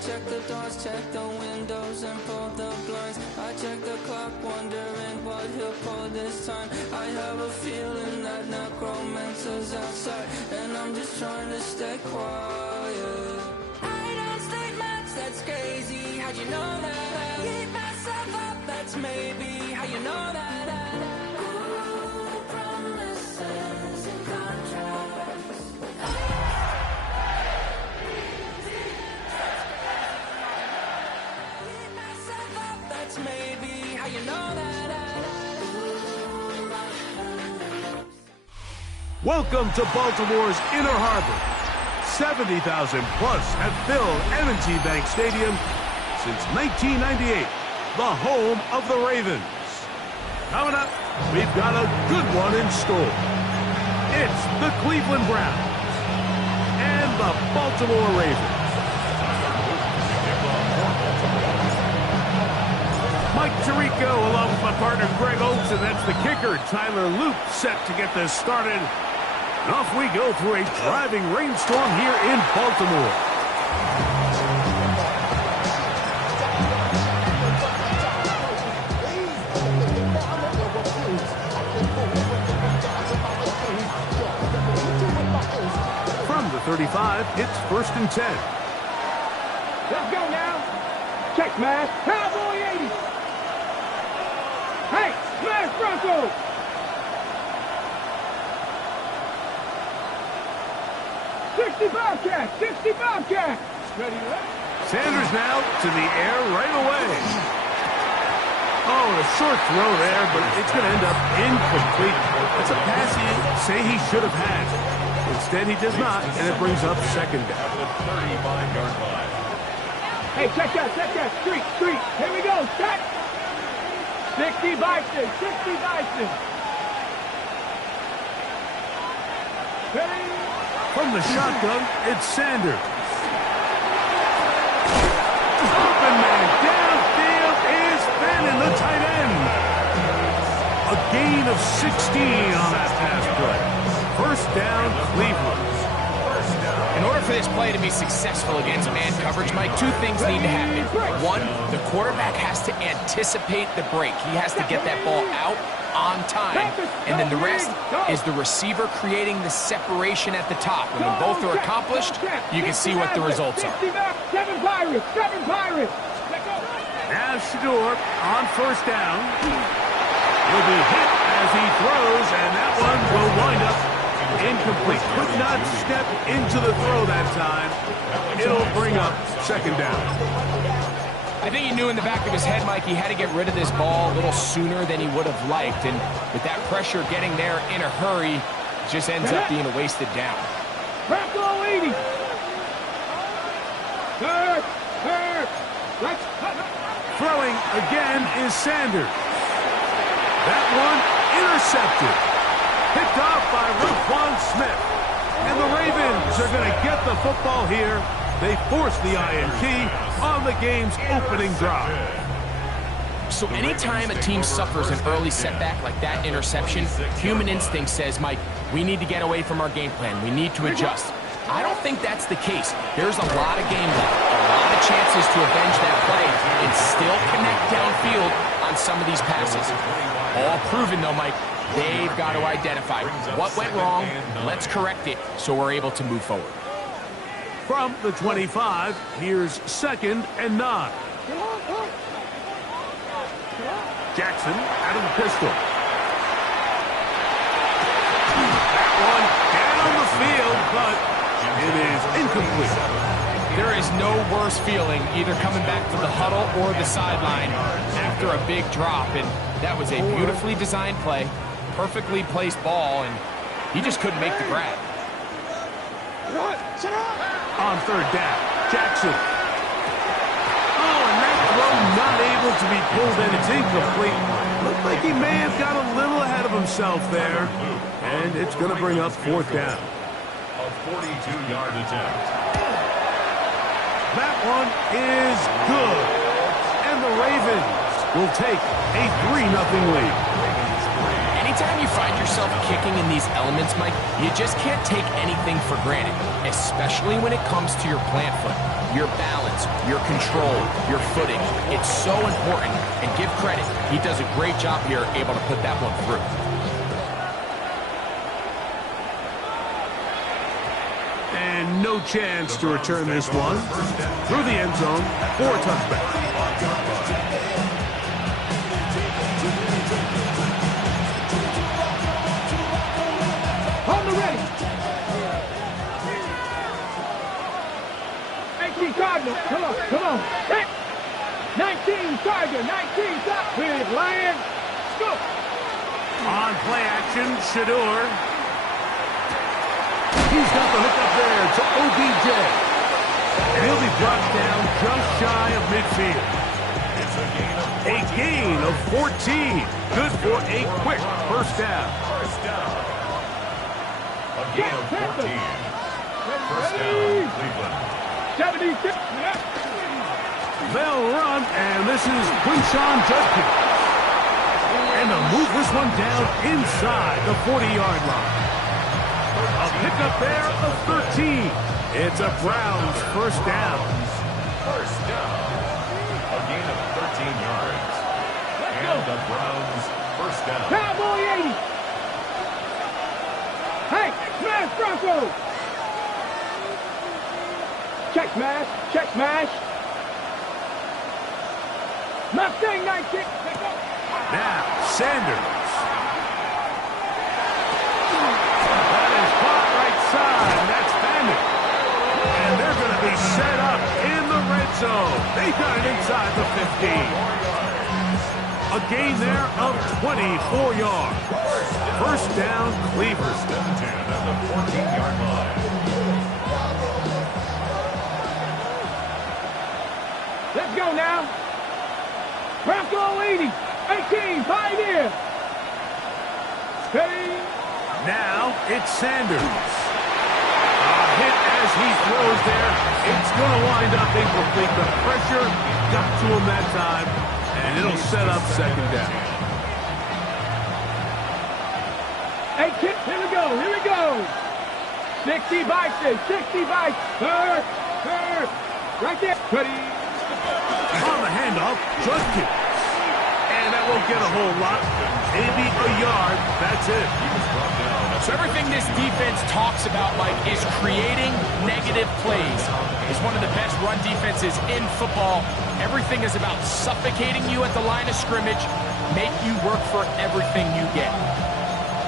check the doors, check the windows, and pull the blinds. I check the clock, wondering what he'll pull this time. I have a feeling that necromancer's outside, and I'm just trying to stay quiet. I don't state much, that's crazy. How'd you know that? I keep myself up, that's maybe how you know that. Ooh, promises and contracts. Keep myself up, that's maybe how you know that. Welcome to Baltimore's Inner Harbor. 70,000 plus have filled M&T Bank Stadium since 1998, the home of the Ravens. Coming up, we've got a good one in store. It's the Cleveland Browns and the Baltimore Ravens. Mike Tirico along with my partner Greg Oates, and that's the kicker Tyler Loop set to get this started. And off we go through a driving rainstorm here in Baltimore. From the 35, it's 1st and 10. Let's go now. Check, man. Cowboy 80. Hey, smash Broncos. 60 Bobcats, 60 Bobcats. Ready, Sanders now to the air right away. Oh, a short throw there, but it's going to end up incomplete. That's a pass he'd say he should have had. Instead, he does not, and it brings up 2nd down. 35-yard line. Hey, check that. Street. Here we go, set. 60 Bison, 60 Bison. Ready? From the shotgun, it's Sanders. Open man downfield is Fannin, the tight end. A gain of 16 on that pass play. 1st down, Cleveland. In order for this play to be successful against man coverage, Mike, 2 things need to happen. 1, the quarterback has to anticipate the break. He has to get that ball out on time. And then the rest is the receiver creating the separation at the top. And when both are accomplished, you can see what the results are. 7 Pirates. Now Shador on 1st down. He'll be hit as he throws, and that one will wind up incomplete. Could not step into the throw that time. It'll bring up 2nd down. I think he knew in the back of his head, Mike, he had to get rid of this ball a little sooner than he would have liked. And with that pressure getting there in a hurry, it just ends up being a wasted down. Bronco 80. Throwing again is Sanders. That one intercepted. Picked off by Roquan Smith. And the Ravens are going to get the football here. They force the INT on the game's opening drive. So anytime a team suffers an early setback like that interception, human instinct says, Mike, we need to get away from our game plan. We need to adjust. I don't think that's the case. There's a lot of game left, a lot of chances to avenge that play and still connect downfield on some of these passes. All proven, though, Mike. They've got to identify what went wrong. Let's correct it so we're able to move forward. From the 25, here's 2nd and 9. Jackson out of the pistol. That one down on the field, but it is incomplete. There is no worse feeling either coming back to the huddle or the sideline after a big drop, and that was a beautifully designed play, perfectly placed ball, and he just couldn't make the grab. On 3rd down, Jackson. Oh, and that throw not able to be pulled in. It's incomplete. Looked like he may have got a little ahead of himself there. And it's going to bring up 4th down. A 42-yard attempt. That one is good. And the Ravens will take a 3-0 lead. Anytime you find yourself kicking in these elements, Mike, you just can't take anything for granted, especially when it comes to your plant foot, your balance, your control, your footing. It's so important, and give credit. He does a great job here able to put that one through. And no chance to return this one. Through the end zone for a touchback. On the ready. 18 Cardinal. Come on, come on. 19 Tiger, 19 Big Lion. Go. On play action, Shador. He's got the hook up there to OBJ. And he'll be brought down just shy of midfield. A gain of 14. Good for a quick first down. A gain of 14. First down, Cleveland. 76. They'll run, and this is Quinshawn Judkins. And they'll move this one down inside the 40-yard line. A pickup there of 13. It's a Browns first down. First down. A gain of 13 yards. And the Browns first down. Cowboy 80. Hey, smash Bronco. Check smash, check smash. Mustang 19. Now, Sanders. That is caught right side, and that's Bandit. And they're going to be set up in the red zone. They got it inside the 15. A gain there of 24 yards. First down, Cleveland. 10 at the 14-yard line. Let's go now. Bronco 80. 18, Pioneer. Steady. Now it's Sanders. A hit as he throws there. It's going to wind up incomplete. The pressure got to him that time, and it'll set up second down. Hey, kids, here we go, here we go. 60 Bison, 60 Bison. Third. Right there. Ready. On the handoff, Judkins. And that won't get a whole lot. Maybe a yard. That's it. So everything this defense talks about, Mike, is creating negative plays. It's one of the best run defenses in football. Everything is about suffocating you at the line of scrimmage, make you work for everything you get.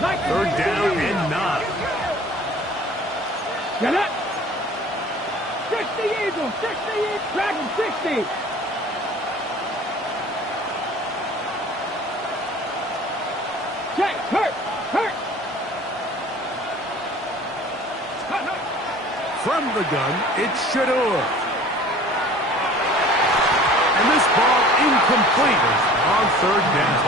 Third down and 9. Get up. 60 Eagles, 60 Eagles. Dragon 60. Check, hurt. From the gun, it's Shador. And this ball incomplete on third down.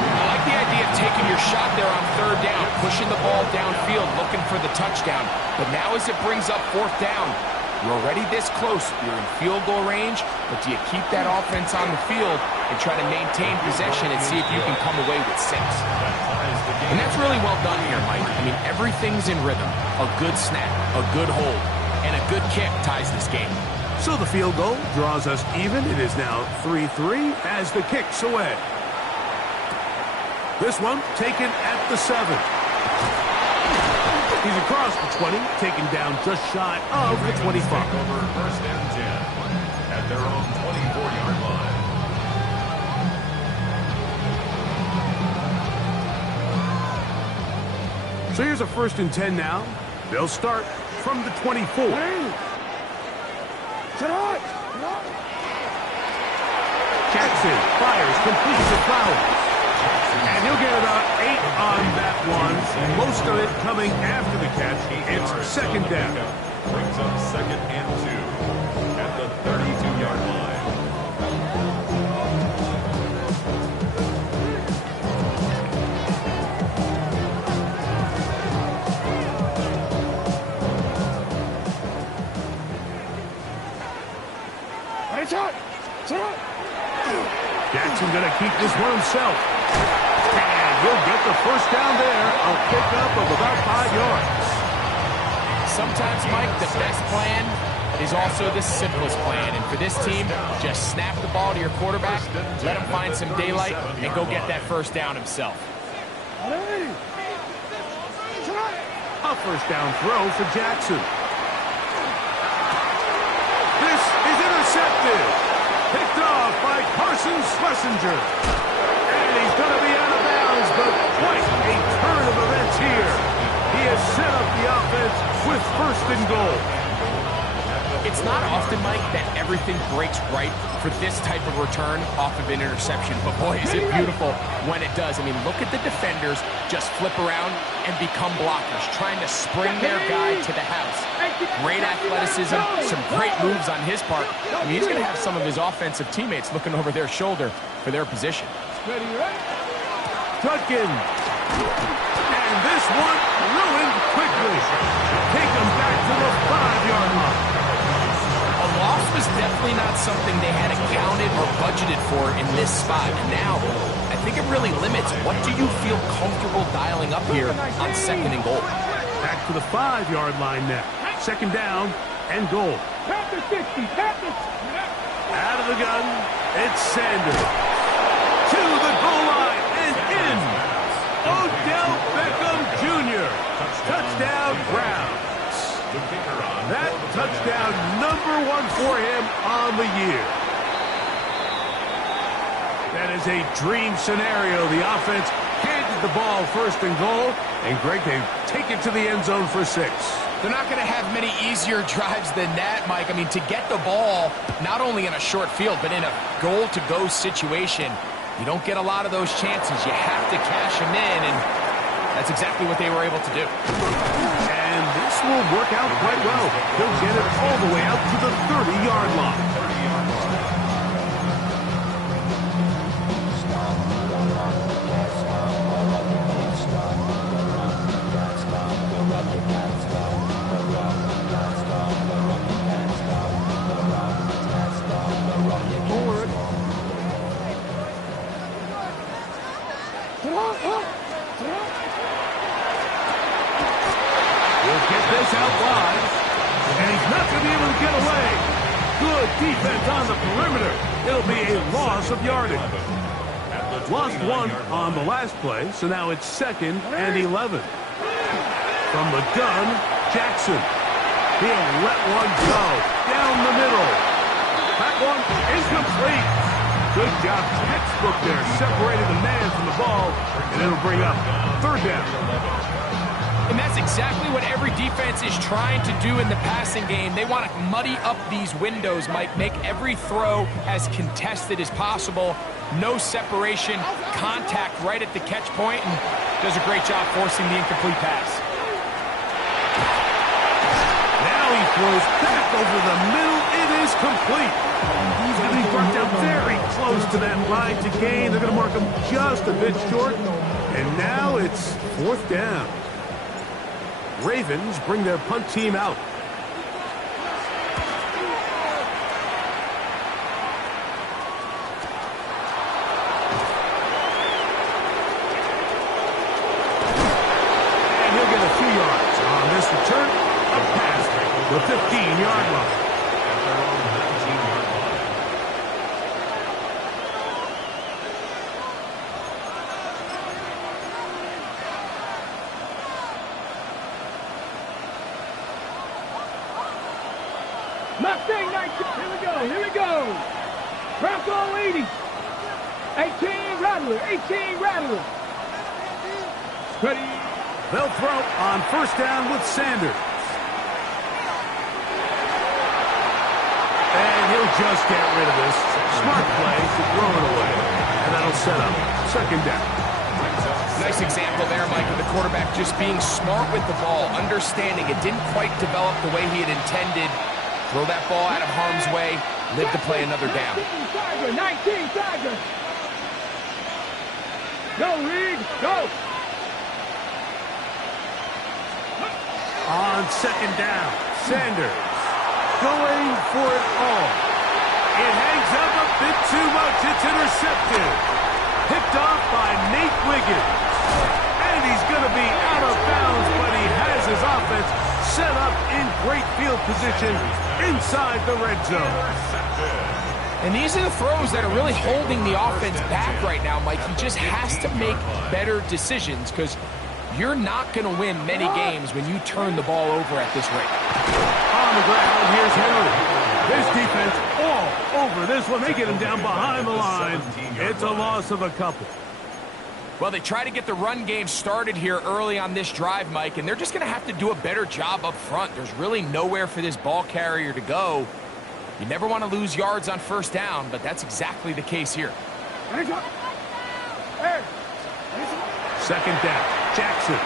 I like the idea of taking your shot there on third down, pushing the ball downfield, looking for the touchdown. But now as it brings up fourth down, you're already this close. You're in field goal range, but do you keep that offense on the field and try to maintain possession and see if you can come away with 6? And that's really well done here, Mike. I mean, everything's in rhythm. A good snap, a good hold, and a good kick ties this game. So the field goal draws us even. It is now 3-3 as the kick's away. This one taken at the 7. He's across the 20, taken down just shy of the 25. Over first and 10 at their own 24-yard line. So here's a first and 10 now. They'll start from the 24. Jackson fires, completes the Flowers. And he'll get about 8 on that one. Most of it coming after the catch. It's second down. Brings up second and 2 at the 32-yard line. Jackson going to keep this one himself. And he'll get the first down there. A pickup of about 5 yards. Sometimes, Mike, the best plan is also the simplest plan. And for this team, just snap the ball to your quarterback, let him find some daylight, and go get that first down himself. A first down throw for Jackson. This is intercepted. Picked off by Carson Schlesinger. And he's going to be out of bounds, but quite a turn of events here. He has set up the offense with first and goal. It's not often, Mike, that everything breaks right for this type of return off of an interception. But, boy, is it beautiful when it does. I mean, look at the defenders just flip around and become blockers, trying to spring their guy to the house. Great athleticism, some great moves on his part. I mean, he's going to have some of his offensive teammates looking over their shoulder for their position. Judkins. And this one ruined quickly. Take him back to the 5-yard line. A loss was definitely not something they had accounted or budgeted for in this spot. And now, I think it really limits what do you feel comfortable dialing up here on second and goal. Back to the 5-yard line now. Second down and goal. Out of the gun, it's Sanders. To the goal line and in. Odell Beckham Jr. Touchdown Browns. That touchdown number 1 for him on the year. That is a dream scenario. The offense handed the ball first and goal. And Greg, they take it to the end zone for 6. They're not going to have many easier drives than that, Mike. I mean, to get the ball, not only in a short field, but in a goal-to-go situation, you don't get a lot of those chances. You have to cash them in, and that's exactly what they were able to do. And this will work out quite well. He'll get it all the way out to the 30-yard line. This out wide, and he's not going to be able to get away. Good defense on the perimeter. It'll be a loss of yardage. Lost 1 on the last play, so now it's 2nd and 11. From the gun, Jackson. He'll let one go down the middle. That one incomplete. Good job, textbook there, separating the man from the ball, and it'll bring up 3rd down. And that's exactly what every defense is trying to do in the passing game. They want to muddy up these windows, Mike, make every throw as contested as possible. No separation, contact right at the catch point, and does a great job forcing the incomplete pass. Now he throws back over the middle. It is complete. He's going to be brought down very close to that line to gain. They're going to mark him just a bit short. And now it's 4th down. Ravens bring their punt team out. And he'll get a few yards on this return. A pass to the 15-yard line. Mustang 19, here we go. Bronco 80. 18 Rattler, 18 Rattler. Ready. They'll throw on first down with Sanders. And he'll just get rid of this. Smart play to throw it away. And that'll set up 2nd down. Nice example there, Mike, of the quarterback just being smart with the ball, understanding it didn't quite develop the way he had intended. Throw that ball out of harm's way, live to play another down. 19 Tiger. Go, Reed, go. On 2nd down, Sanders going for it all. It hangs up a bit too much. It's intercepted. Picked off by Nate Wiggins. great field position inside the red zone. And these are the throws that are really holding the offense back right now, Mike. He just has to make better decisions because you're not going to win many games when you turn the ball over at this rate. On the ground, here's Henry. This defense all over this one. They get him down behind the line. It's a loss of a couple. Well, they try to get the run game started here early on this drive, Mike, and they're just going to have to do a better job up front. There's really nowhere for this ball carrier to go. You never want to lose yards on first down, but that's exactly the case here. Second down, Jackson.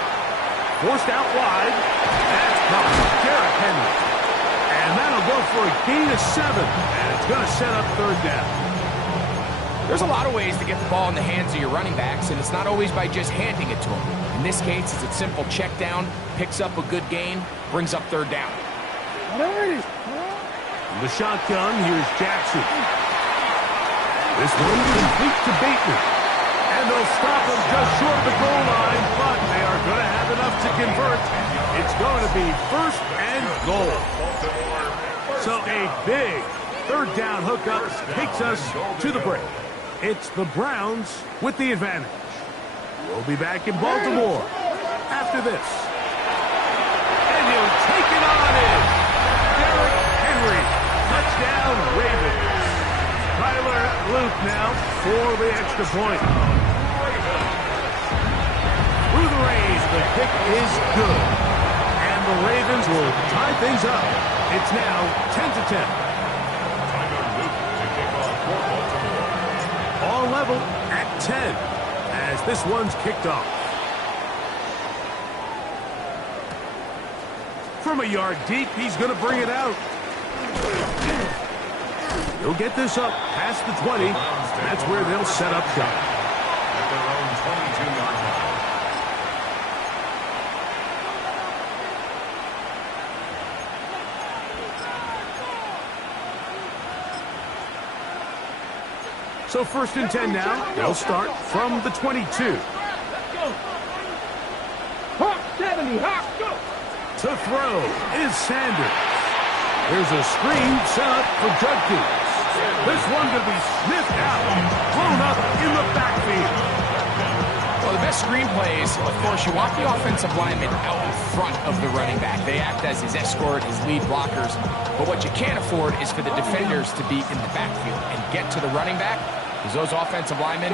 Forced out wide. That's caught. Derrick Henry. And that'll go for a gain of 7. And it's going to set up third down. There's a lot of ways to get the ball in the hands of your running backs, and it's not always by just handing it to them. In this case, it's a simple check down, picks up a good gain, brings up third down. The shotgun, here's Jackson. This one complete to Bateman. And they'll stop him just short of the goal line, but they are going to have enough to convert. It's going to be first and goal. So a big third down hookup takes us to the break. It's the Browns with the advantage. We'll be back in Baltimore after this. And he'll take it on in. Derrick Henry. Touchdown, Ravens. Tyler Luke now for the extra point. Through the range, the kick is good. And the Ravens will tie things up. It's now 10-10. All level at 10 as this one's kicked off. From a yard deep, he's going to bring it out. He'll get this up past the 20. That's where they'll set up shop. At their own 22-yard line. So first and 10 now. They'll start from the 22. Hawk 70, Hawk, go! To throw is Sanders. There's a screen set up for Judkins. This one to be sniffed out, thrown up in the backfield. Well, the best screen plays, of course, you want the offensive lineman out in front of the running back. They act as his escort, his lead blockers. But what you can't afford is for the defenders to be in the backfield and get to the running back, because those offensive linemen,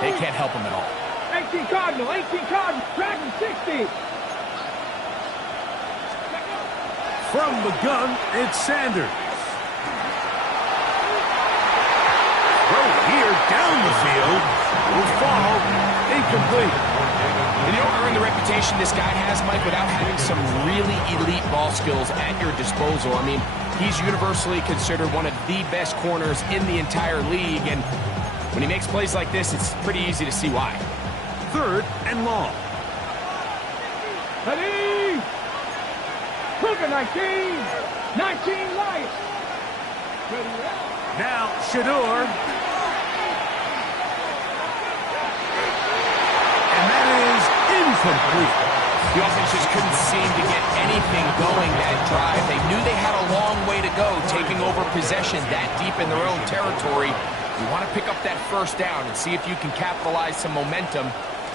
they can't help him at all. 18 Cardinal, Dragon 60. From the gun, it's Sanders. Throw here down the field will fall incomplete. And you don't earn the reputation this guy has, Mike, without having some really elite ball skills at your disposal. I mean, he's universally considered one of the best corners in the entire league, and when he makes plays like this, it's pretty easy to see why. Third and long. Ready? Cougar 19 light. Now Shador. And that is incomplete. The offense just couldn't seem to get anything going that drive. They knew they had a long way to go, taking over possession that deep in their own territory. You want to pick up that first down and see if you can capitalize some momentum.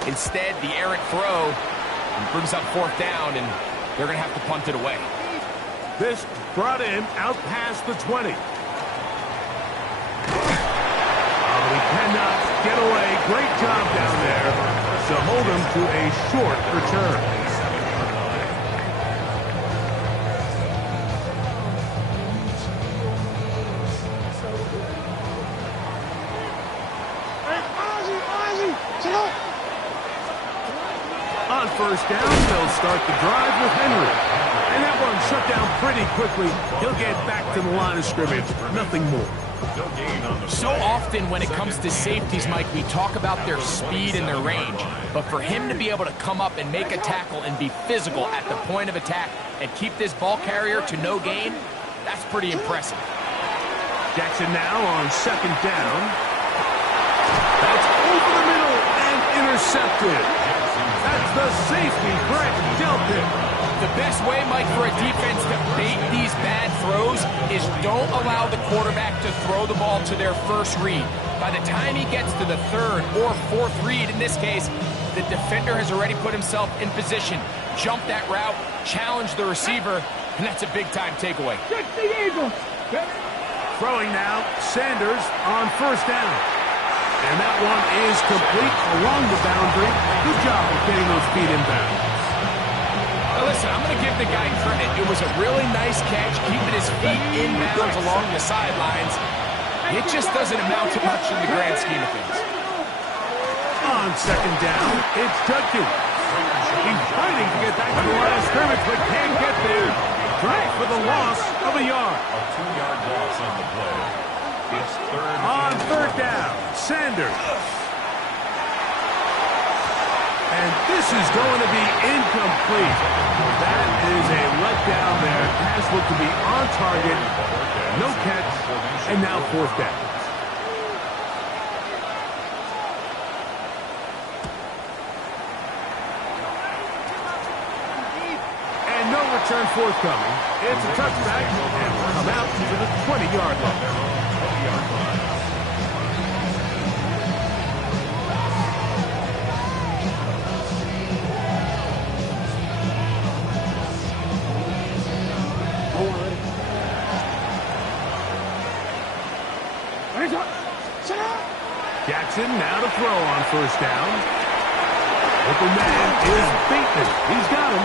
Instead, the errant throw brings up fourth down, and they're going to have to punt it away. This brought him out past the 20. He cannot get away. Great job down there to hold him to a short return. On first down, they'll start the drive with Henry. And that one shut down pretty quickly. He'll get back to the line of scrimmage. Nothing more. So often when it comes to safeties, Mike, we talk about their speed and their range. But for him to be able to come up and make a tackle and be physical at the point of attack and keep this ball carrier to no gain, that's pretty impressive. Jackson now on second down. That's over the middle and intercepted. That's the safety, Greg Delpit. The best way, Mike, for a defense to bait these bad throws is don't allow the quarterback to throw the ball to their first read. By the time he gets to the third or fourth read, in this case, the defender has already put himself in position, jumped that route, challenged the receiver, and that's a big-time takeaway. Throwing now, Sanders on first down. And that one is complete along the boundary. Good job of getting those feet inbound. Now listen, I'm going to give the guy credit. It was a really nice catch, keeping his feet inbounds along the sidelines. It just doesn't amount to much in the grand scheme of things. On second down, it's Judkins. He's fighting to get back to the line of scrimmage, but can't get there. Try for the loss of a yard. A 2-yard loss on the play. It's third down, Sanders. And this is going to be incomplete. That is a letdown there. Pass looked to be on target. No catch. And now fourth down. And no return forthcoming. It's a touchback and will come out to the 20-yard line. Jackson now to throw on first down. Open man is beaten. He's got him.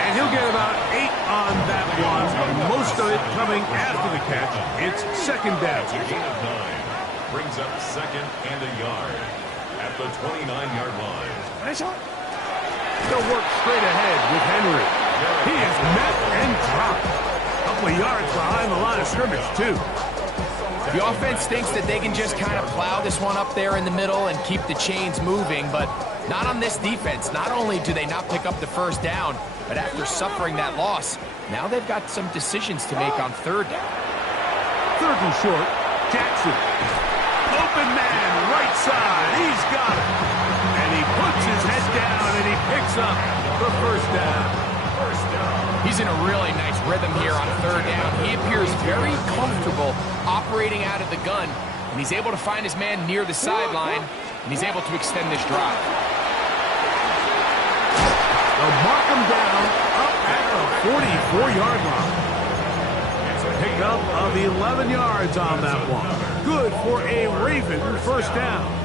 And he'll get about 8 on that one. Most of it coming after the catch. It's second down. Gain of 9. Brings up second and a yard at the 29-yard line. They'll work straight ahead with Henry. He is met and dropped. A couple of yards behind the line of scrimmage, too. The offense thinks that they can just kind of plow this one up there in the middle and keep the chains moving, but not on this defense. Not only do they not pick up the first down, but after suffering that loss, now they've got some decisions to make on third down. Third and short, Jackson. Open man, right side. He's got it. And he puts his head down and he picks up the first down. He's in a really nice rhythm here on third down. He appears very comfortable operating out of the gun, and he's able to find his man near the sideline, and he's able to extend this drive. They'll mark him down up at the 44-yard line. It's a pickup of 11 yards on that one. Good for a Raven first down.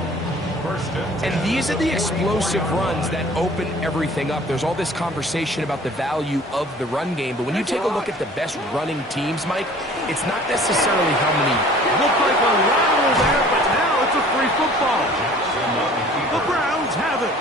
And these are the explosive runs that open everything up. There's all this conversation about the value of the run game, but when you take a look at the best running teams, Mike, it's not necessarily how many. Looked like a lateral there, but now it's a free football. The Browns have it.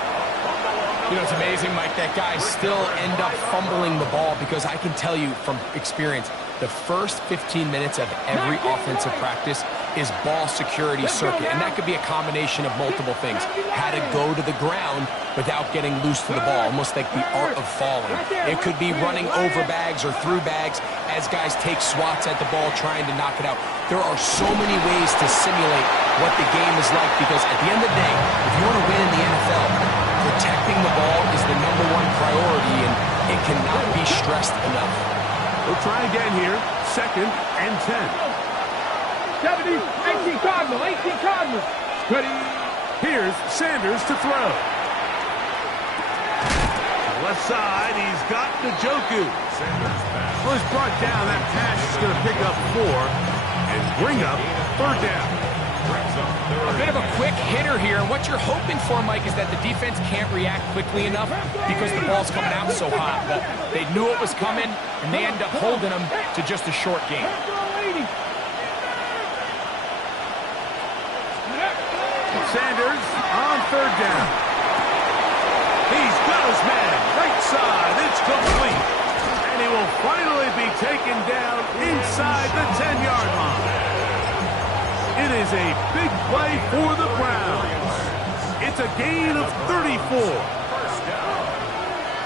You know, it's amazing, Mike, that guys still end up fumbling the ball, because I can tell you from experience, the first 15 minutes of every offensive practice is ball security circuit, and that could be a combination of multiple things. How to go to the ground without getting loose to the ball, almost like the art of falling. It could be running over bags or through bags as guys take swats at the ball trying to knock it out. There are so many ways to simulate what the game is like, because at the end of the day, if you want to win in the NFL, protecting the ball is the #1 priority, and it cannot be stressed enough. We'll try again here. Second and 10. 70, 18 Cardinal, 18 Cardinal. Ready. Here's Sanders to throw. Left side, he's got Njoku. Well, he's brought down. That pass is going to pick up 4 and bring up third down. A bit of a quick hitter here, and what you're hoping for, Mike, is that the defense can't react quickly enough because the ball's coming out so hot. But they knew it was coming, and they end up holding them to just a short game. Sanders on third down. He's got his man. Right side. It's complete. And he will finally be taken down inside the 10-yard line. It is a big play for the Browns. It's a gain of 34. First down.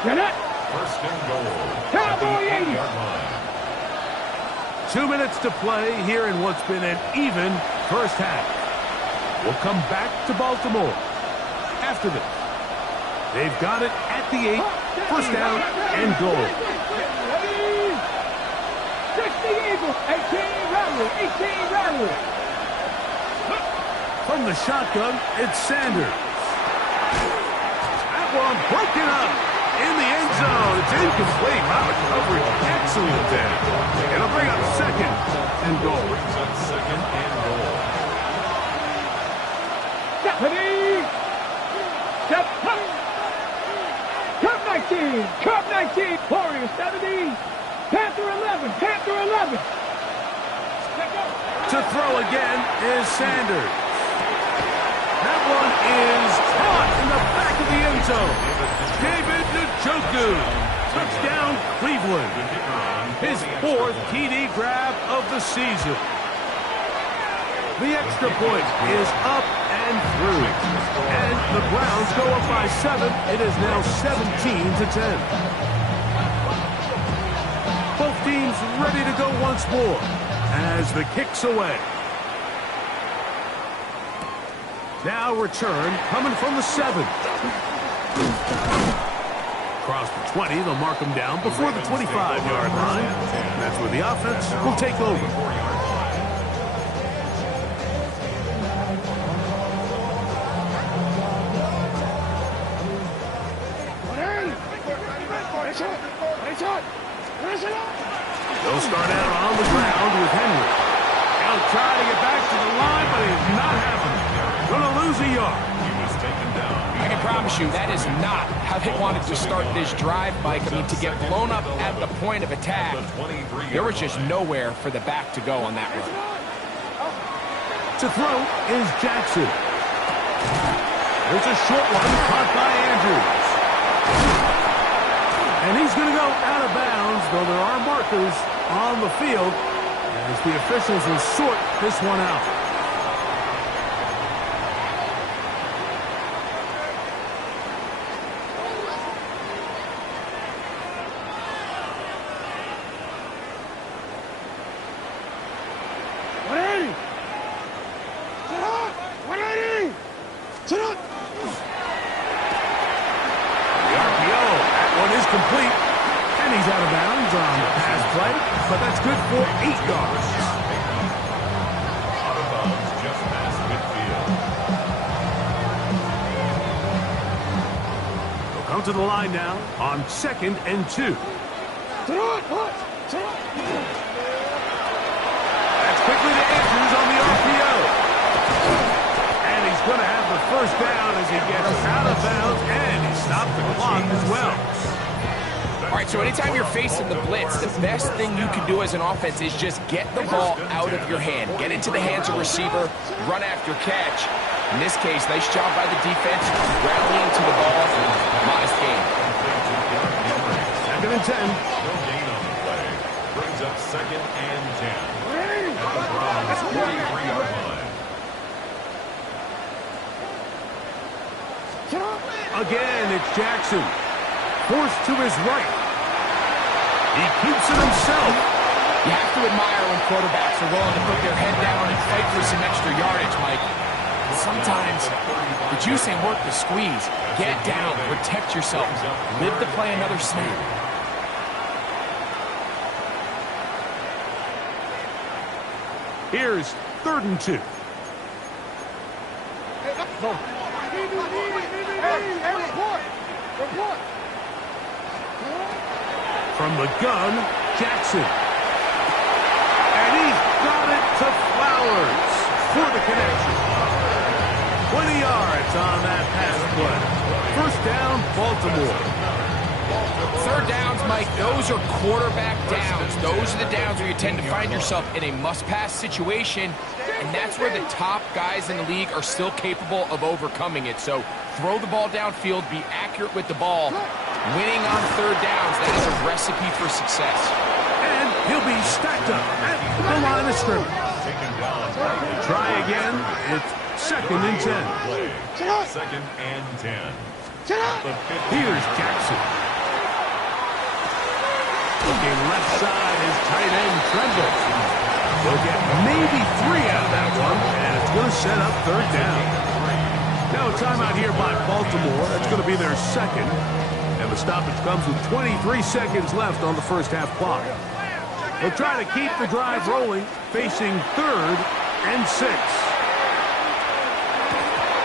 Get it. First and goal. Cowboy 80. 2 minutes to play here in what's been an even first half. We'll come back to Baltimore after this. They've got it at the 8. First down and goal. 60 Eagles, 18 Rattler, 18 Rattler. From the shotgun, it's Sanders. That one broken up in the end zone. It's incomplete. Wow, the coverage excellent there. It'll bring up second and goal. Second and goal. Stephanie! Step up! Cup 19! Cup 19! Warriors 70! Panther 11! Panther 11! To throw again is Sanders. That one is caught in the back of the end zone. David Njoku. Touchdown, Cleveland. His fourth TD grab of the season. The extra point is up and through. And the Browns go up by 7. It is now 17-10. Both teams ready to go once more as the kick's away. Now return coming from the 7. Across the 20, they'll mark them down before the 25-yard line. That's where the offense will take over. They'll start out on the ground with Henry. He'll try to get back to the line, but it's not happening. Going to lose a yard. He was taken down. I can promise you that is not how they wanted to start this drive, Mike. I mean, to get blown up at the point of attack, there was just nowhere for the back to go on that run. To throw is Jackson. There's a short one caught by Andrews. And he's going to go out of bounds, though there are markers on the field as the officials will sort this one out. Complete, and he's out of bounds on the pass play, but that's good for 8 yards. Out of bounds just past midfield. They'll come to the line now on 2nd and 2. That's quickly to Andrews on the RPO. And he's going to have the first down as he gets out of bounds, and he stopped the clock as well. All right, so anytime you're facing the blitz, the best thing you can do as an offense is just get the ball out of your hand. Get into the hands of receiver, run after catch. In this case, nice job by the defense, rallying to the ball. Modest gain. 2nd and 10. No gain on the play. Brings up 2nd and 10. At the Browns' 43-yard line. Again, it's Jackson. Forced to his right. He keeps it himself. You have to admire when quarterbacks are willing to put their head down and fight for some extra yardage, Mike. But sometimes the juice ain't worth the squeeze. Get down, protect yourself, live to play another snap. Here's 3rd and 2. Report! From the gun, Jackson. And he's got it to Flowers for the connection. 20 yards on that pass play. First down, Baltimore. 3rd downs, Mike, those are quarterback downs. Those are the downs where you tend to find yourself in a must-pass situation, and that's where the top guys in the league are still capable of overcoming it. So throw the ball downfield, be accurate with the ball. Winning on 3rd downs, that is a recipe for success. And he'll be stacked up at the line of scrimmage. Try again. It's 2nd and 10. 2nd and 10. Here's Jackson. Looking left side is tight end Tremble. They'll get maybe 3 out of that one, and it's going to set up 3rd down. Now a timeout here by Baltimore. That's going to be their 2nd. And the stoppage comes with 23 seconds left on the first half clock. They'll try to keep the drive rolling, facing 3rd and 6.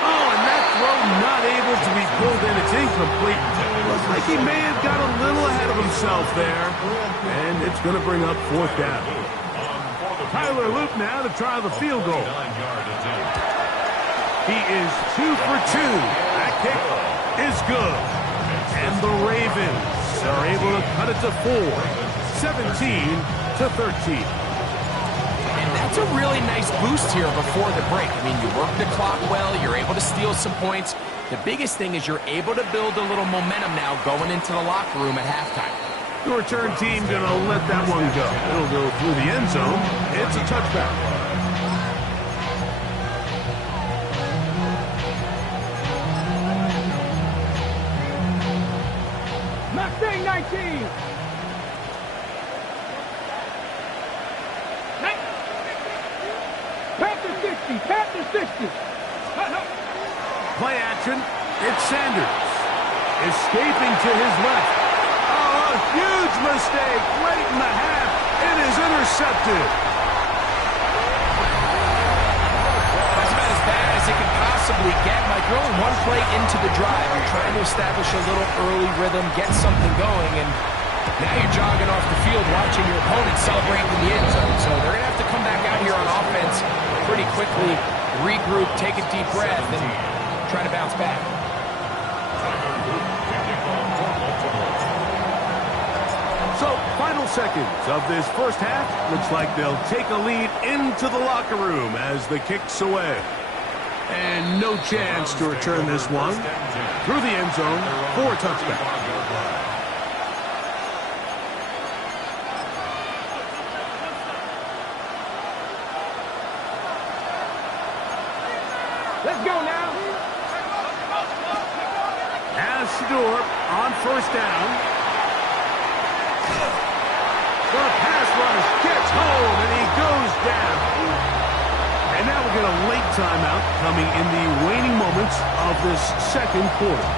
Oh, and that throw not able to be pulled in. It's incomplete. Looks like he may have got a little ahead of himself there. And it's going to bring up 4th down. Tyler Luke now to try the field goal. He is 2 for 2. That kick is good. And the Ravens are able to cut it to 4. 17-13. And that's a really nice boost here before the break. I mean, you work the clock well, you're able to steal some points. The biggest thing is you're able to build a little momentum now going into the locker room at halftime. The return team going to let that one go. It'll go through the end zone. It's a touchback. Mustang 19. Panther 60. Panther 60. Play action. It's Sanders. Escaping to his left. Oh, a huge mistake late in the half. It is intercepted. That's about as bad as it can possibly get. Mike, you're only one play into the drive. You're trying to establish a little early rhythm, get something going, and now you're jogging off the field watching your opponent celebrate in the end zone. So they're going to have to come back out here on offense pretty quickly, regroup, take a deep breath, and try to bounce back. So, final seconds of this first half. Looks like they'll take a lead into the locker room as the kick's away. And no chance to return this one through the end zone for a touchback. Let's go now. As Shador on first down. The pass rush gets home, and he goes down. And now we get a late timeout coming in the waning moments of this second quarter.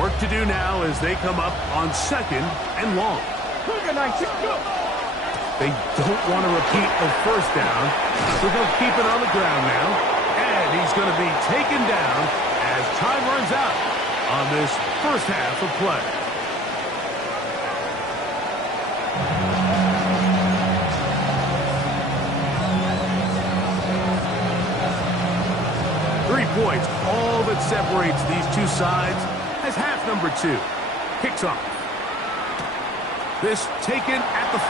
Work to do now as they come up on 2nd and long. They don't want to repeat a first down, so they'll keep it on the ground now. And he's going to be taken down as time runs out on this first half of play. Points, all that separates these two sides as half number 2 kicks off. This taken at the 5.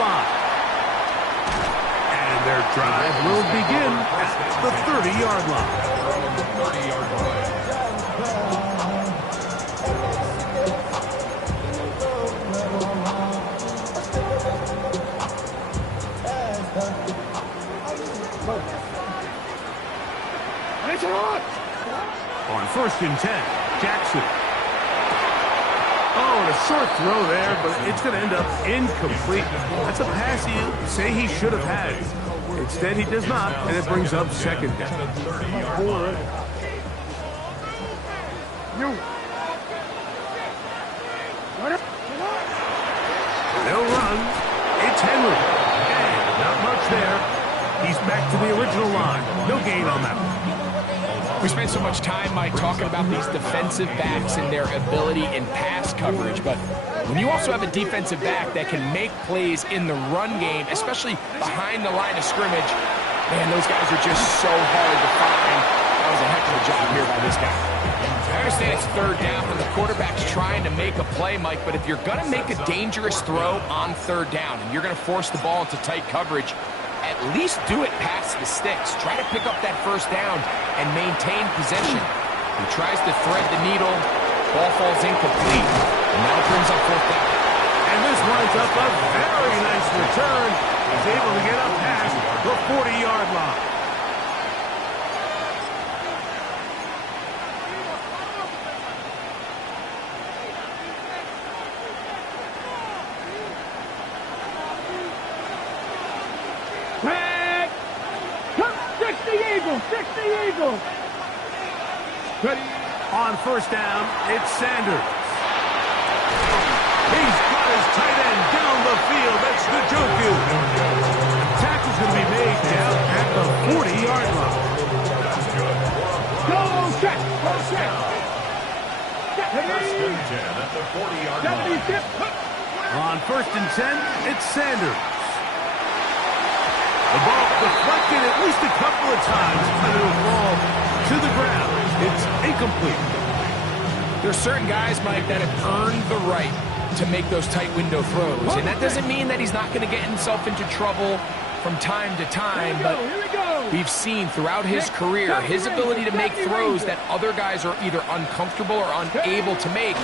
And their drive will begin at the 30-yard line. 30-yard line. It's hot. On 1st and 10, Jackson. Oh, and a short throw there, but it's going to end up incomplete. That's a pass you say he should have had. Instead, he does not, and it brings up 2nd down. They'll run. It's Henry. And not much there. He's back to the original line. No gain on that one. We spent so much time, Mike, talking about these defensive backs and their ability in pass coverage, but when you also have a defensive back that can make plays in the run game, especially behind the line of scrimmage, man, those guys are just so hard to find. That was a heck of a job here by this guy. I understand it's 3rd down and the quarterback's trying to make a play, Mike, but if you're going to make a dangerous throw on 3rd down and you're going to force the ball into tight coverage, at least do it past the sticks. Try to pick up that 1st down and maintain possession. He tries to thread the needle. Ball falls incomplete. And now it brings up 4th down. And this winds up a very nice return. He's able to get up past the 40-yard line. Tag! 6 the Eagles! 6 the Eagles! On first down, it's Sanders. He's got his tight end down the field. That's the Njoku. Tackle's going to be made down at the 40-yard line. Go check. Go check. First and 10 at the 40-yard line. On first and 10, it's Sanders. The ball deflected at least a couple of times, but it'll fall to the ground. It's incomplete. There's certain guys, Mike, that have earned the right to make those tight window throws. And that doesn't mean that he's not going to get himself into trouble from time to time, but we've seen throughout his career his ability to make throws that other guys are either uncomfortable or unable to make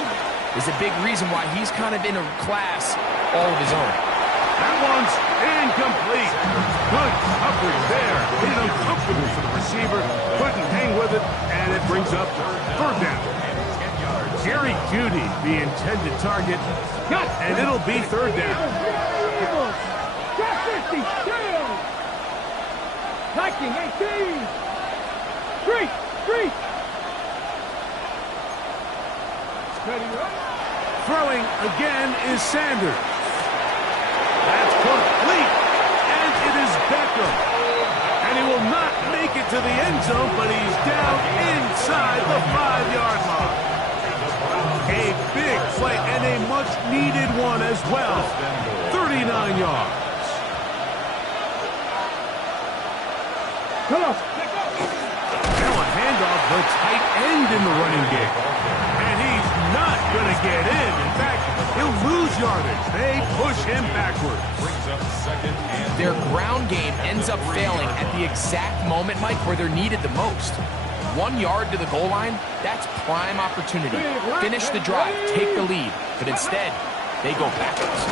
is a big reason why he's kind of in a class all of his own. That one's incomplete. Good coverage there. Hit it uncomfortable for the receiver. Couldn't hang with it, and it brings up third down. Jerry Jeudy, the intended target, and it'll be third down. 52. 1918. Street. Throwing again is Sanders. That's complete, and it is Beckham. And he will not make it to the end zone, but he's down inside the 5-yard line. A big play and a much-needed one as well. 39 yards. Come on. Now a handoff, the tight end in the running game. And he's not going to get in. In fact, he'll lose yardage. They push him backwards. Their ground game ends up failing at the exact moment, Mike, where they're needed the most. 1 yard to the goal line, that's prime opportunity. Finish the drive, take the lead. But instead, they go backwards.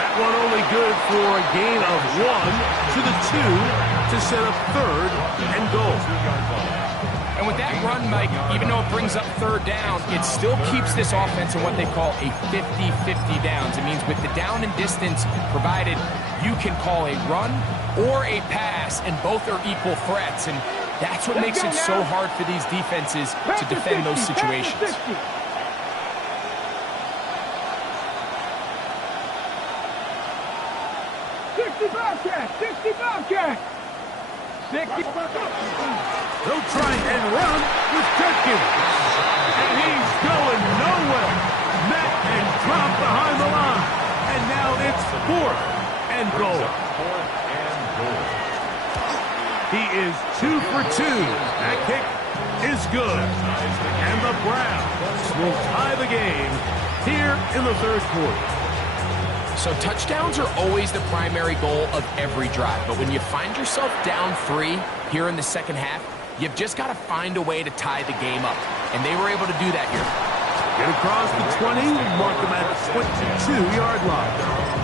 That one only good for a gain of 1 to the 2 to set up third and goal. And with that run, Mike, even though it brings up third down, it still keeps this offense in what they call a 50-50 downs. It means with the down and distance provided, you can call a run or a pass, and both are equal threats. And that's what makes it so hard for these defenses to defend those situations. 60. They'll try and run with Jenkins. And he's going nowhere. Met and dropped behind the line. And now it's fourth and goal. He is 2 for 2. That kick is good. And the Browns will tie the game here in the third quarter. So touchdowns are always the primary goal of every drive. But when you find yourself down 3 here in the second half, you've just got to find a way to tie the game up. And they were able to do that here. Get across the 20, mark them at the 22-yard line.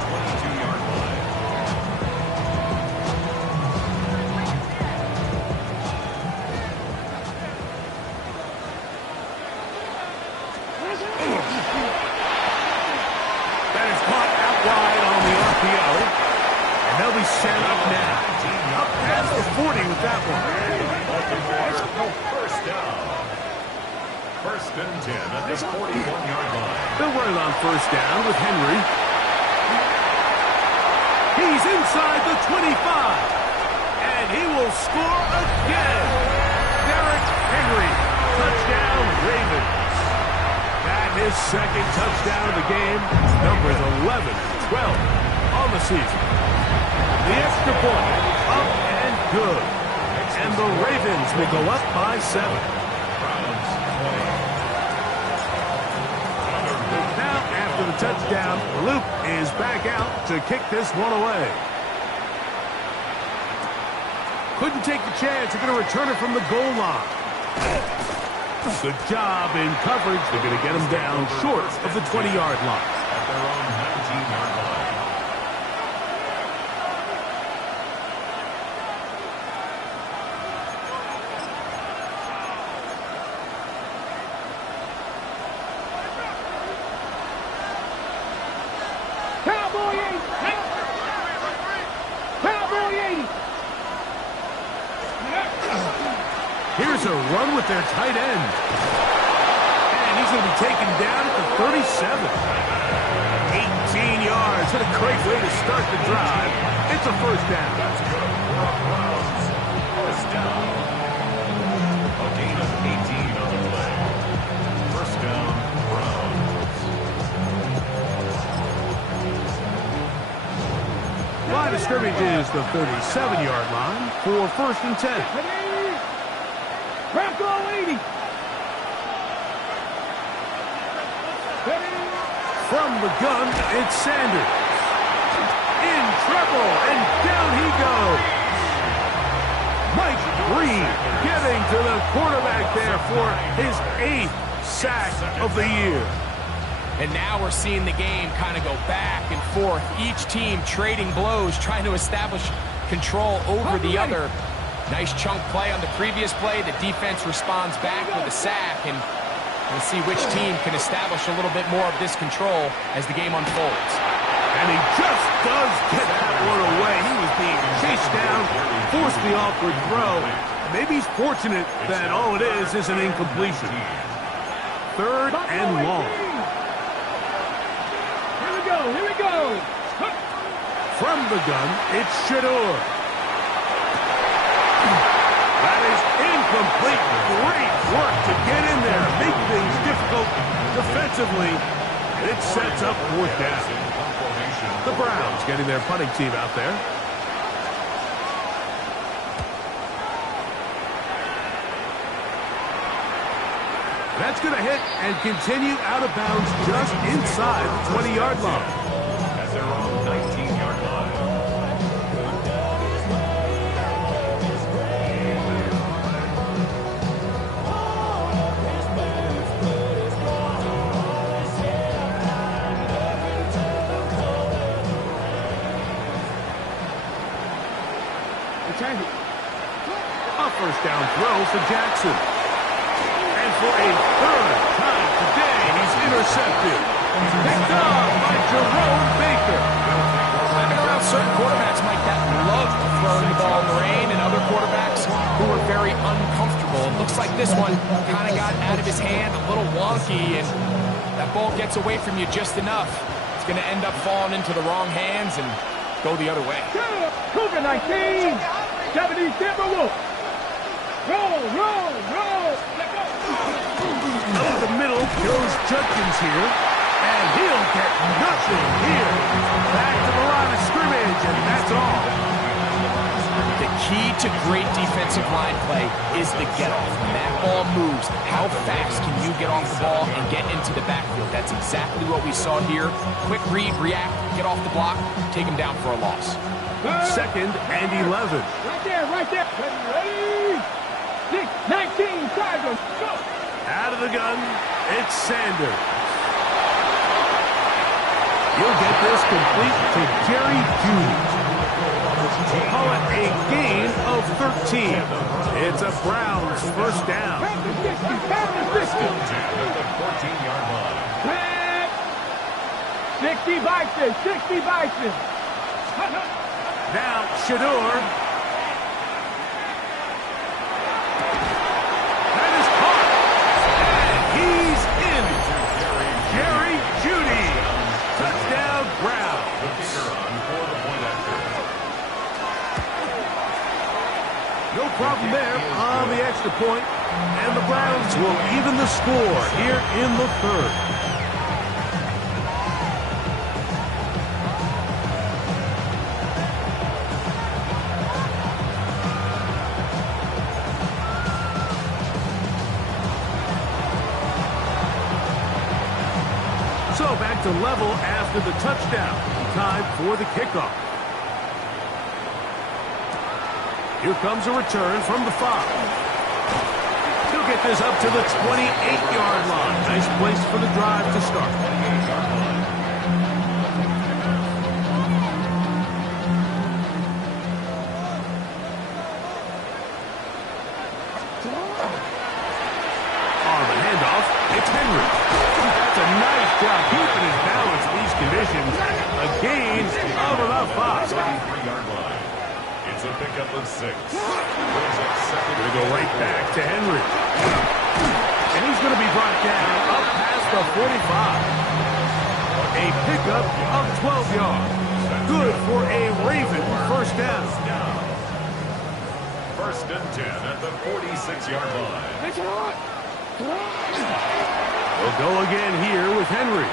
Set up now. Up past the 40 with that one. First down. First and 10 at the 41-yard line. They'll run it on first down with Henry. He's inside the 25. And he will score again. Derrick Henry. Touchdown, Ravens. That is second touchdown of the game. Numbers 11 and 12 on the season. The extra point, up and good. And the Ravens will go up by 7. Now, after the touchdown, Luke is back out to kick this one away. Couldn't take the chance. They're going to return it from the goal line. Good job in coverage. They're going to get him down short of the 20-yard line. At their own 19-yard line. Here's a run with their tight end. And he's going to be taken down at the 37. 18 yards. What a great way to start the drive. It's a first down. That's good for a Browns. First down. A gain of 18 on the play. First down, Browns. Line of scrimmage is the 37-yard line for first and 10. Bronco 80. From the gun, it's Sanders. In trouble, and down he goes. Mike Green getting to the quarterback there for his 8th sack of the year. And now we're seeing the game kind of go back and forth. Each team trading blows, trying to establish control over the other. Nice chunk play on the previous play. The defense responds back with a sack, and we'll see which team can establish a little bit more of this control as the game unfolds. And he just does get that one away. He was being chased down, forced the awkward throw. Maybe he's fortunate that all it is an incompletion. Third and long. Here we go. From the gun, it's Shador. That is incomplete. Great work to get in there, make things difficult defensively. It sets up fourth down. The Browns getting their punting team out there. That's going to hit and continue out of bounds just inside the 20-yard line. At their own 19-yard line. A first down throw for Jackson. And for a third time today, he's intercepted. Picked up by Jerome Baker. I've been around certain quarterbacks, Mike, that love throwing the ball in the rain, and other quarterbacks who are very uncomfortable. It looks like this one kind of got out of his hand, a little wonky, and that ball gets away from you just enough. It's going to end up falling into the wrong hands and go the other way. Cougar 19. 70 Timberwolves. Roll. Let go. Over the middle goes Judkins here, and he'll get nothing here. Back to the line of scrimmage, and that's all. The key to great defensive line play is the get-off. When that ball moves, how fast can you get off the ball and get into the backfield? That's exactly what we saw here. Quick read, react, get off the block, take him down for a loss. Second and 11. Right there. Ready? 19, Tigers, go! Out of the gun, it's Sanders. You'll get this complete to Jerry Judy. We'll call it a gain of 13. It's a Browns first down. 14-yard line. 60 Bison. Now, Shador. That is caught. And he's in. Jerry Judy. Touchdown, Browns. The kicker on for the point after. No problem there on the extra point. And the Browns will even the score here in the third. So back to level after the touchdown. Time for the kickoff. Here comes a return from the 5. He'll get this up to the 28-yard line. Nice place for the drive to start. On the handoff, it's Henry. That's a nice job keeping his balance in these conditions. A gain of about 5. 23-yard line. It's a pickup of 6. Brings up second and go right back to Henry. And he's going to be brought down up past the 45. A pickup of 12 yards. Good for a Raven first down. First and 10 at the 46-yard line. We'll go again here with Henry.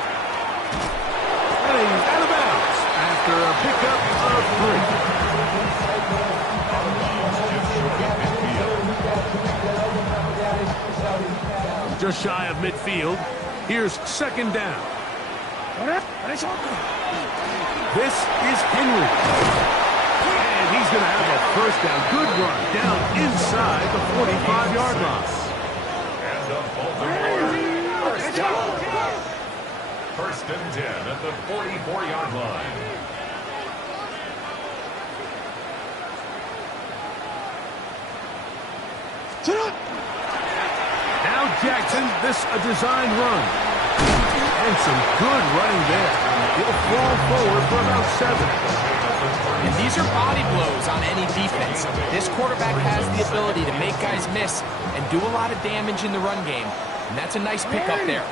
And he's out of bounds after a pickup of 3. Just shy of midfield. Here's second down. This is Henry. And he's going to have a first down. Good run down inside the 45-yard line. And a Baltimore first down. First and 10 at the 44-yard line. Now Jackson, this a designed run. And some good running there. He'll fall forward for about 7. And these are body blows on any defense. This quarterback has the ability to make guys miss and do a lot of damage in the run game. And that's a nice pickup there.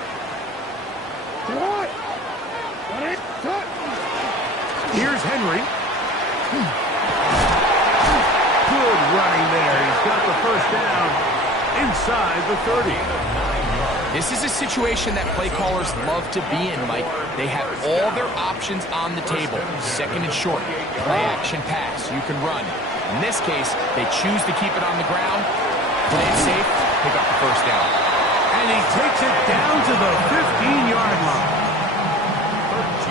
Here's Henry. Good running there. He's got the first down inside the 30. This is a situation that play callers love to be in, Mike. They have all their options on the table. Second and short, play action pass, you can run. In this case, they choose to keep it on the ground, play it safe, pick up the first down. And he takes it down to the 15-yard line.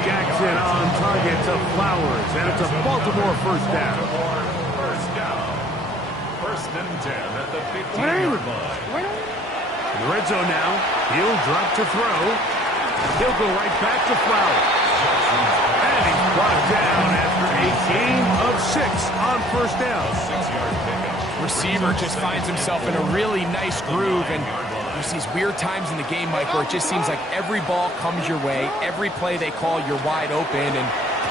Jackson on target to Flowers, and it's a Baltimore first down. First down. First and 10 at the 15-yard line. In the red zone now, he'll drop to throw. He'll go right back to Flowers. And he's brought down after a gain of 6 on first down. 6-yard pickup. Receiver just finds himself in a really nice groove, and there's these weird times in the game, Mike, where it just seems like every ball comes your way, every play they call, you're wide open, and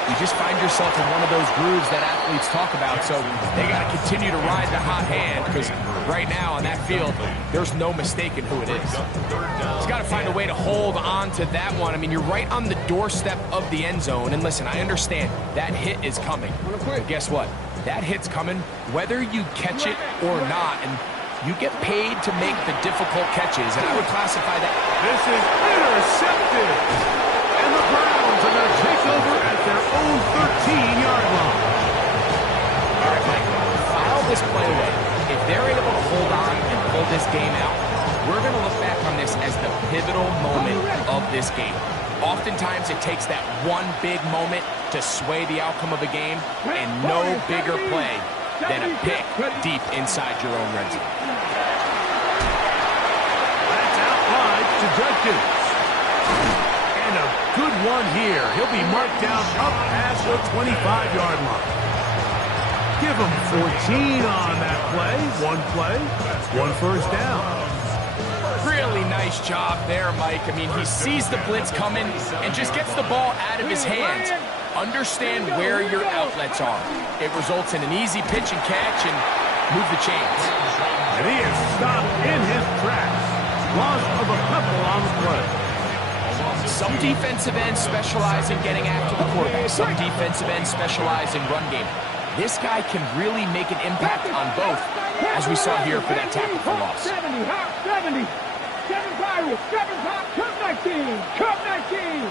you just find yourself in one of those grooves that athletes talk about. So they got to continue to ride the hot hand, because right now on that field, there's no mistaking who it is. He's got to find a way to hold on to that one. I mean, you're right on the doorstep of the end zone, and listen, I understand that hit is coming. But guess what? That hit's coming whether you catch it or not, and you get paid to make the difficult catches, and I would classify that. This is intercepted. And the Browns are going to take over at their own 13-yard line. All right, Mike, file this play away. If they're able to hold on and pull this game out, we're going to look back on this as the pivotal moment of this game. Oftentimes, it takes that one big moment to sway the outcome of a game, and no bigger play than a pick deep inside your own red zone. That's out wide to Judkins. And a good one here. He'll be marked down up past the 25-yard line. Give him 14 on that play. One first down. Really nice job there, Mike. I mean, he sees the blitz coming and just gets the ball out of his hands. Understand where your outlets are. It results in an easy pitch and catch and move the chains. And he is stopped in his tracks. Loss of a couple on the play. Some defensive ends specialize in getting after the quarterback. Some defensive ends specialize in run game. This guy can really make an impact on both, as we saw here for that tackle for loss. 70, hop, 70. 7 Pirates, 7 hop, Cup 19. Cup 19.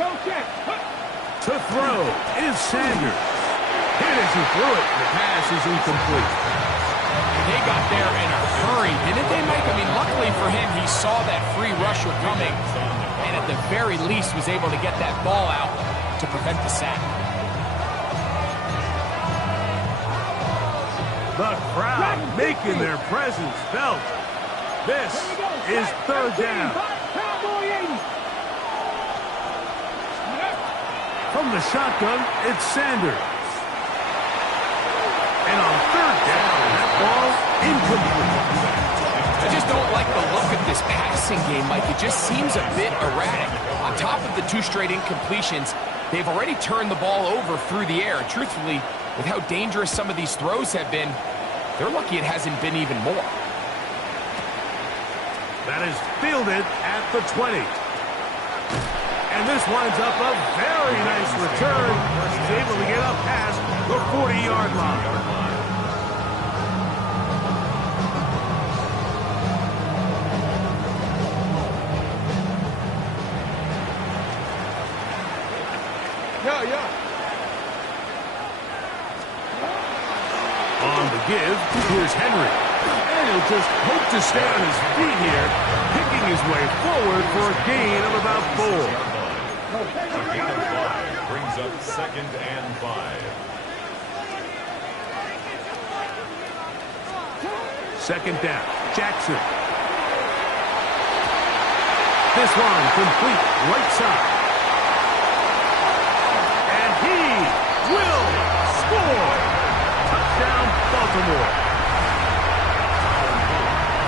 Go check. To throw is Sanders. Hit as he threw it. The pass is incomplete. They got there in a hurry, didn't they, Mike? I mean, luckily for him, he saw that free rusher coming, and at the very least was able to get that ball out to prevent the sack. The crowd making their presence felt. This is third down. From the shotgun, it's Sanders. And on third down, that ball incomplete. I just don't like the look of this passing game, Mike. It just seems a bit erratic. On top of the 2 straight incompletions, they've already turned the ball over through the air. And truthfully, with how dangerous some of these throws have been, they're lucky it hasn't been even more. That is fielded at the 20. And this winds up a very nice return. He's able to get up past the 40-yard line. On the give, here's Henry. And he'll just hope to stay on his feet here, picking his way forward for a gain of about 4. A gain of 5 brings up 2nd and 5. Second down, Jackson. This one complete right side. And he will score. Touchdown, Baltimore.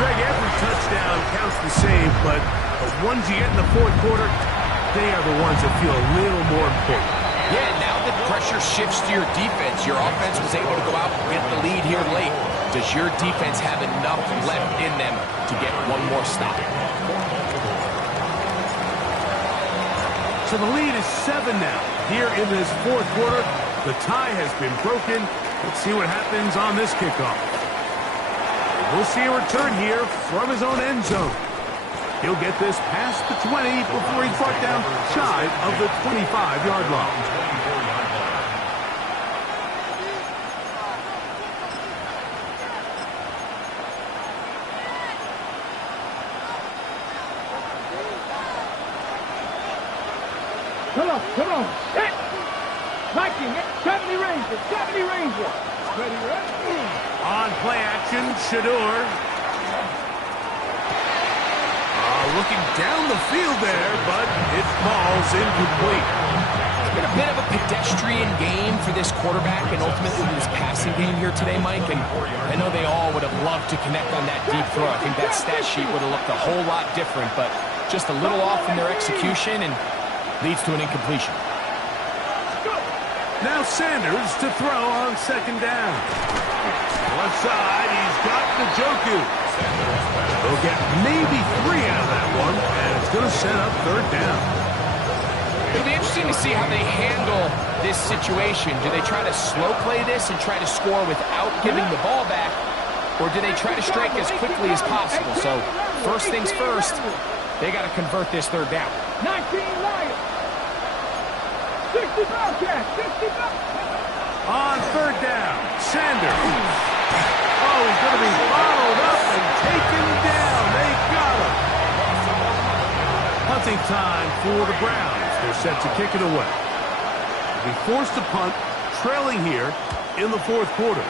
Greg, every touchdown counts the same, but the ones you get in the fourth quarter, they are the ones that feel a little more important. Yeah, now that pressure shifts to your defense, your offense was able to go out and get the lead here late. Does your defense have enough left in them to get one more stop? So the lead is 7 now. Here in this fourth quarter, the tie has been broken. Let's see what happens on this kickoff. We'll see a return here from his own end zone. He'll get this past the 20 before he's brought down shy of the 25-yard line. Come on. Hit. Viking, 70 Ranger, 70 Ranger. Ready, ready. On play action, Shador. Looking down the field there, but it falls incomplete. It's been a bit of a pedestrian game for this quarterback and ultimately this passing game here today, Mike. And I know they all would have loved to connect on that deep throw. I think that stat sheet would have looked a whole lot different, but just a little off in their execution and leads to an incompletion. Now Sanders to throw on second down. Left side, he's got Njoku. They'll get maybe 3 out of that one, and it's going to set up third down. It'll be interesting to see how they handle this situation. Do they try to slow play this and try to score without giving the ball back, or do they try to strike as quickly as possible? So first things first, they got to convert this third down. 19 Lions. 60 Bobcats. 60 Bobcats. On third down, Sanders. Oh, he's going to be followed up and taken down. They got him. Punting time for the Browns. They're set to kick it away. They'll be forced to punt, trailing here in the fourth quarter.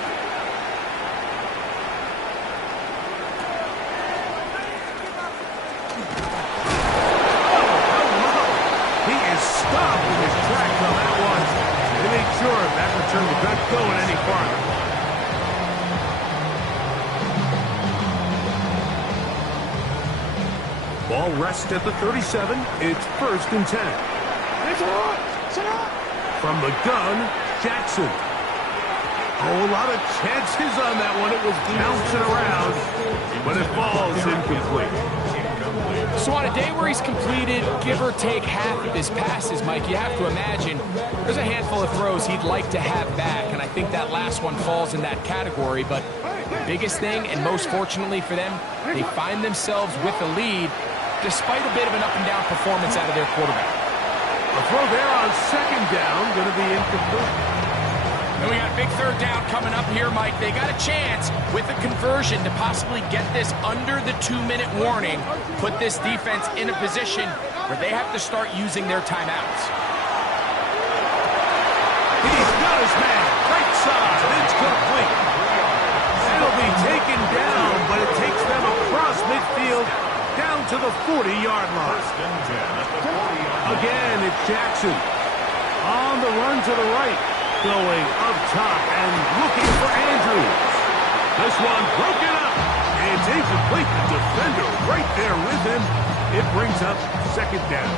He is stopped in his tracks on that one. They made sure that return was not going any farther. Ball rests at the 37. It's 1st and 10. From the gun, Jackson. Oh, a lot of chances on that one. It was bouncing around, but it falls incomplete. So on a day where he's completed, give or take half of his passes, Mike, you have to imagine there's a handful of throws he'd like to have back, and I think that last one falls in that category. But the biggest thing, and most fortunately for them, they find themselves with a lead despite a bit of an up-and-down performance out of their quarterback. A throw there on second down, going to be incomplete. And we got a big third down coming up here, Mike. They got a chance with a conversion to possibly get this under the 2-minute warning, put this defense in a position where they have to start using their timeouts. He's got his man, right side, it's complete. It'll be taken down, but it takes them across midfield down to the 40-yard line. Again, it's Jackson on the run to the right, going up top and looking for Andrews. This one broken up. It's incomplete. The defender right there with him. It brings up second down.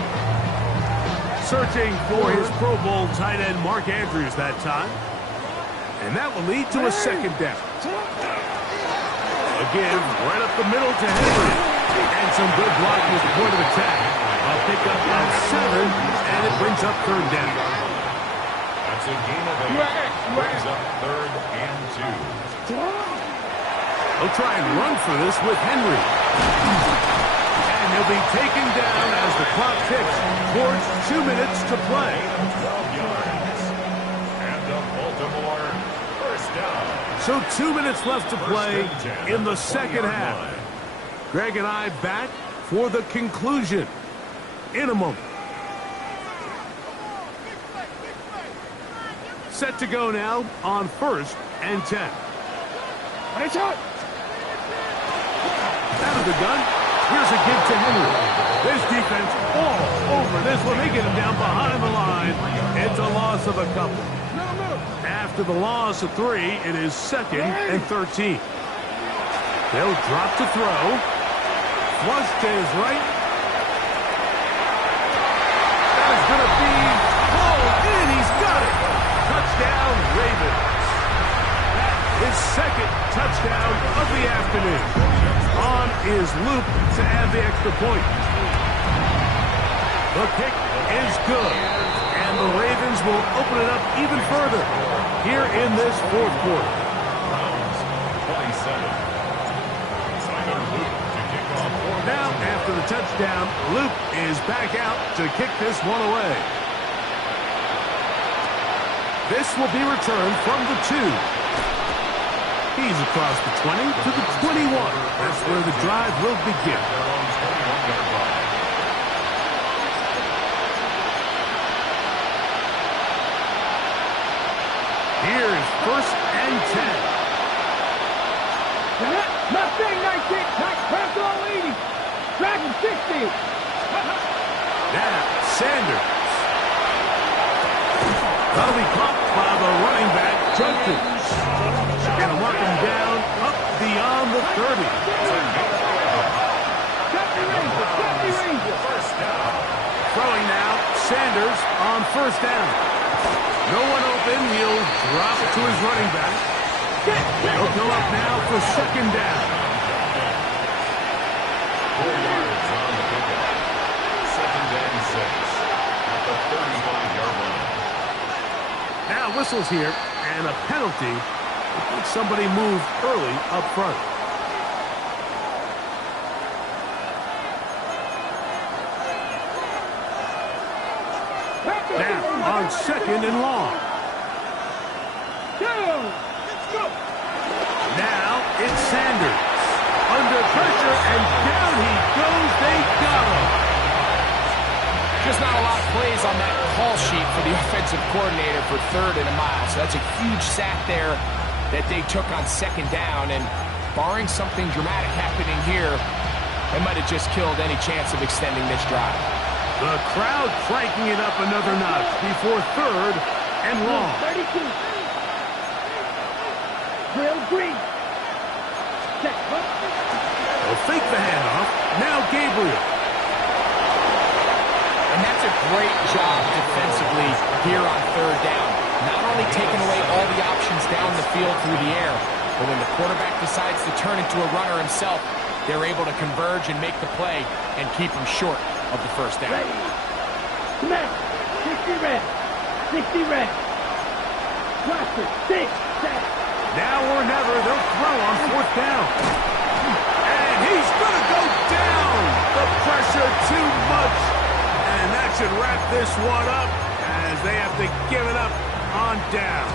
Searching for his Pro Bowl tight end, Mark Andrews, that time. And that will lead to a second down. Again, right up the middle to Henry. And some good blocking at the point of attack. A pickup of 7, and it brings up third down. That's a gain of 8. Brings up 3rd and 2. They'll try and run for this with Henry. And he'll be taken down as the clock ticks towards 2 minutes to play. 12 yards. And the Baltimore first down. So 2 minutes left to play in the second half. Greg and I back for the conclusion in a moment. Set to go now on 1st and 10. Out of the gun. Here's a give to Henry. This defense all over this one. They get him down behind the line. It's a loss of a couple. After the loss of 3, it is 2nd and 13. They'll drop to throw. Flush to his right. That is going to be pulled in. He's got it. Touchdown, Ravens. That is 2nd touchdown of the afternoon. On is Luke to add the extra point. The kick is good. And the Ravens will open it up even further here in this 4th quarter. Browns 27. Simon Luke to kick off. Now, after the touchdown, Luke is back out to kick this one away. This will be returned from the 2. He's across the 20 to the 21. That's where the drive will begin. Here is 1st and 10. Mustang 19, pass all 80. Dragon 60. Now, Sanders. That'll be caught by the running back, Jenkins. Gonna mark him down up beyond the 30. First down. Throwing now, Sanders on 1st down. No one open, he'll drop it to his running back. He'll go up now for 2nd down. 4 yards on the pickup. 2nd and 6 at the 35-yard line. Now whistles here, and a penalty. I think somebody moved early up front. Now on 2nd and long. Now it's Sanders. Under pressure, and down he goes. They got him. Just not a lot of plays on that call sheet for the offensive coordinator for 3rd and a mile. So that's a huge sack there that they took on 2nd down. And barring something dramatic happening here, they might have just killed any chance of extending this drive. The crowd cranking it up another notch before 3rd and long. 32. Drill green. They'll fake the handoff. Now Gabriel. And that's a great job defensively here on 3rd down. Not only taking away all the options down the field through the air, but when the quarterback decides to turn into a runner himself, they're able to converge and make the play and keep him short of the 1st down. Ready. Smash. 60 red. 60 red. Watch it. 6, 7. Now or never, they'll throw on 4th down. And he's going to go down. The pressure too much. And that should wrap this one up as they have to give it up on downs.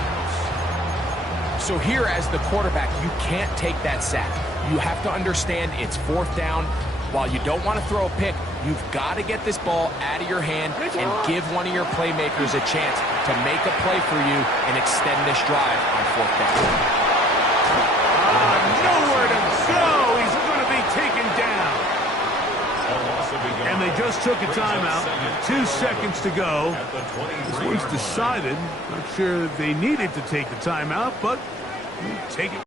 So here as the quarterback, you can't take that sack. You have to understand it's 4th down. While you don't want to throw a pick, you've got to get this ball out of your hand and give one of your playmakers a chance to make a play for you and extend this drive on 4th down. Nowhere to go. He's going to be taken down. And they just took a timeout. 2 seconds to go. This one's decided. Not sure they needed to take the timeout, but take it.